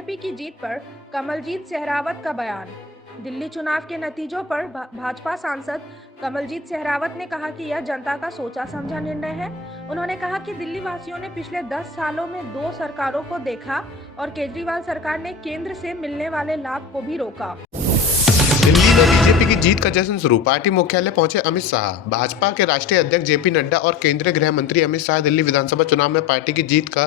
BJP की जीत पर कमलजीत सेहरावत का बयान। दिल्ली चुनाव के नतीजों पर भाजपा सांसद कमलजीत सेहरावत ने कहा कि यह जनता का सोचा समझा निर्णय है। उन्होंने कहा कि दिल्ली वासियों ने पिछले 10 सालों में 2 सरकारों को देखा और केजरीवाल सरकार ने केंद्र से मिलने वाले लाभ को भी रोका। दिल्ली में बीजेपी की जीत का जश्न शुरू। पार्टी मुख्यालय पहुंचे अमित शाह। भाजपा के राष्ट्रीय अध्यक्ष जेपी नड्डा और केंद्रीय गृह मंत्री अमित शाह दिल्ली विधानसभा चुनाव में पार्टी की जीत का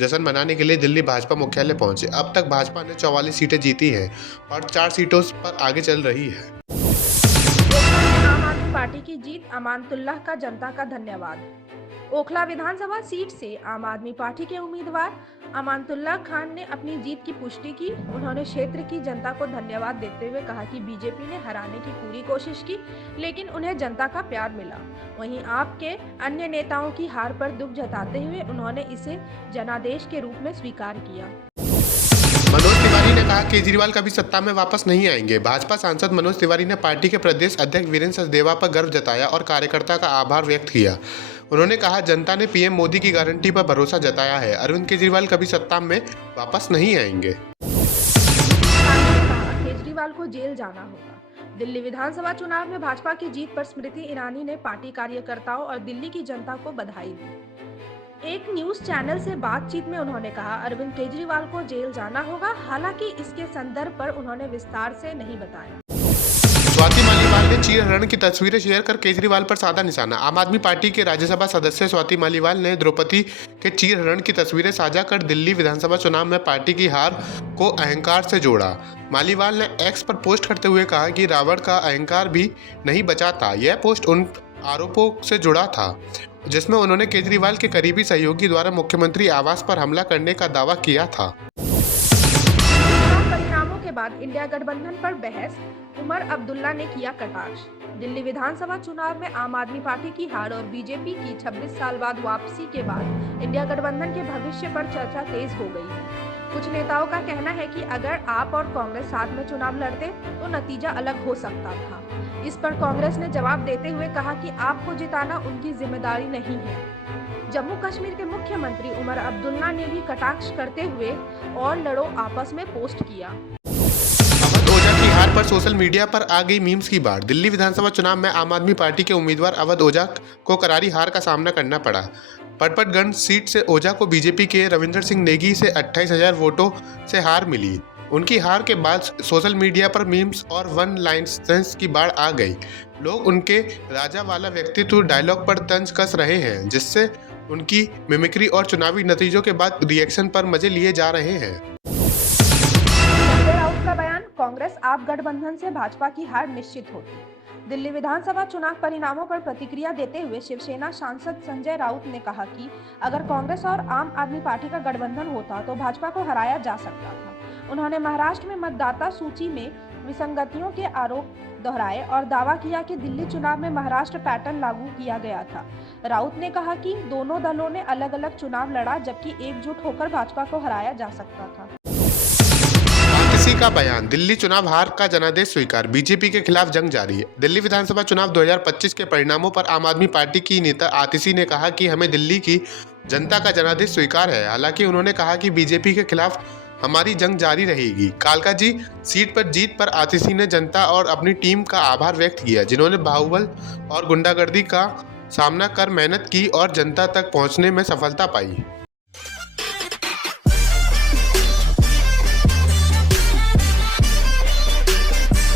जश्न मनाने के लिए दिल्ली भाजपा मुख्यालय पहुंचे। अब तक भाजपा ने 44 सीटें जीती हैं और 4 सीटों पर आगे चल रही है। आम आदमी पार्टी की जीत, अमानतुल्लाह का जनता का धन्यवाद। ओखला विधानसभा सीट से आम आदमी पार्टी के उम्मीदवार अमानतुल्लाह खान ने अपनी जीत की पुष्टि की। उन्होंने क्षेत्र की जनता को धन्यवाद देते हुए कहा कि बीजेपी ने हराने की पूरी कोशिश की, लेकिन उन्हें जनता का प्यार मिला। वहीं आपके अन्य नेताओं की हार पर दुख जताते हुए उन्होंने इसे जनादेश के रूप में स्वीकार किया। मनोज तिवारी ने कहा केजरीवाल कभी सत्ता में वापस नहीं आएंगे। भाजपा सांसद मनोज तिवारी ने पार्टी के प्रदेश अध्यक्ष वीरेंद्र सचदेवा पर गर्व जताया और कार्यकर्ता का आभार व्यक्त किया। उन्होंने कहा जनता ने पीएम मोदी की गारंटी पर भरोसा जताया है। अरविंद केजरीवाल कभी सत्ता में वापस नहीं आएंगे। केजरीवाल को जेल जाना होगा। दिल्ली विधानसभा चुनाव में भाजपा की जीत पर स्मृति ईरानी ने पार्टी कार्यकर्ताओं और दिल्ली की जनता को बधाई दी। एक न्यूज चैनल से बातचीत में उन्होंने कहा अरविंद केजरीवाल को जेल जाना होगा। हालांकि इसके संदर्भ पर उन्होंने विस्तार से नहीं बताया। स्वाति मालीवाल ने चीर हरण की तस्वीरें शेयर कर केजरीवाल पर साधा निशाना। आम आदमी पार्टी के राज्यसभा सदस्य स्वाति मालीवाल ने द्रौपदी के चीर हरण की तस्वीरें साझा कर दिल्ली विधानसभा चुनाव में पार्टी की हार को अहंकार से जोड़ा। मालीवाल ने एक्स पर पोस्ट करते हुए कहा कि रावण का अहंकार भी नहीं बचा था। यह पोस्ट उन आरोपों से जुड़ा था जिसमें उन्होंने केजरीवाल के करीबी सहयोगी द्वारा मुख्यमंत्री आवास पर हमला करने का दावा किया था। परिणामों के बाद इंडिया गठबंधन पर बहस, उमर अब्दुल्ला ने किया कटाक्ष। दिल्ली विधानसभा चुनाव में आम आदमी पार्टी की हार और बीजेपी की 26 साल बाद वापसी के बाद इंडिया गठबंधन के भविष्य पर चर्चा तेज हो गई है। कुछ नेताओं का कहना है कि अगर आप और कांग्रेस साथ में चुनाव लड़ते तो नतीजा अलग हो सकता था। इस पर कांग्रेस ने जवाब देते हुए कहा कि आपको जिताना उनकी जिम्मेदारी नहीं है। जम्मू कश्मीर के मुख्यमंत्री उमर अब्दुल्ला ने भी कटाक्ष करते हुए और लड़ो आपस में पोस्ट किया। अवध ओझा की हार पर सोशल मीडिया पर आ गई मीम्स की बाढ़। दिल्ली विधानसभा चुनाव में आम आदमी पार्टी के उम्मीदवार अवध ओझा को करारी हार का सामना करना पड़ा। पटपटगंज सीट से ओझा को बीजेपी के रविंदर सिंह नेगी से 28,000 वोटों से हार मिली। उनकी हार के बाद सोशल मीडिया पर मीम्स और वन लाइनर्स की बाढ़ आ गई। लोग उनके राजा वाला व्यक्तित्व डायलॉग पर तंज कस रहे हैं, जिससे उनकी मिमिक्री और चुनावी नतीजों के बाद रिएक्शन पर मजे लिए जा रहे हैं। संजय राउत का बयान, कांग्रेस आप गठबंधन से भाजपा की हार निश्चित होती। दिल्ली विधानसभा चुनाव परिणामों पर प्रतिक्रिया देते हुए शिवसेना सांसद संजय राउत ने कहा कि अगर कांग्रेस और आम आदमी पार्टी का गठबंधन होता तो भाजपा को हराया जा सकता था। उन्होंने महाराष्ट्र में मतदाता सूची में विसंगतियों के आरोप दोहराए और दावा किया कि दिल्ली चुनाव में महाराष्ट्र पैटर्न लागू किया गया था। राउत ने कहा कि दोनों दलों ने अलग अलग चुनाव लड़ा, जबकि एकजुट होकर भाजपा को हराया जा सकता था। आतिशी का बयान, दिल्ली चुनाव हार का जनादेश स्वीकार। बीजेपी के खिलाफ जंग जारी है। दिल्ली विधानसभा चुनाव 2025 के परिणामों पर आम आदमी पार्टी की नेता आतिशी ने कहा कि हमें दिल्ली की जनता का जनादेश स्वीकार है। हालांकि उन्होंने कहा कि बीजेपी के खिलाफ हमारी जंग जारी रहेगी। कालकाजी सीट पर जीत पर आतिशी ने जनता और अपनी टीम का आभार व्यक्त किया, जिन्होंने बाहुबल और गुंडागर्दी का सामना कर मेहनत की और जनता तक पहुंचने में सफलता पाई।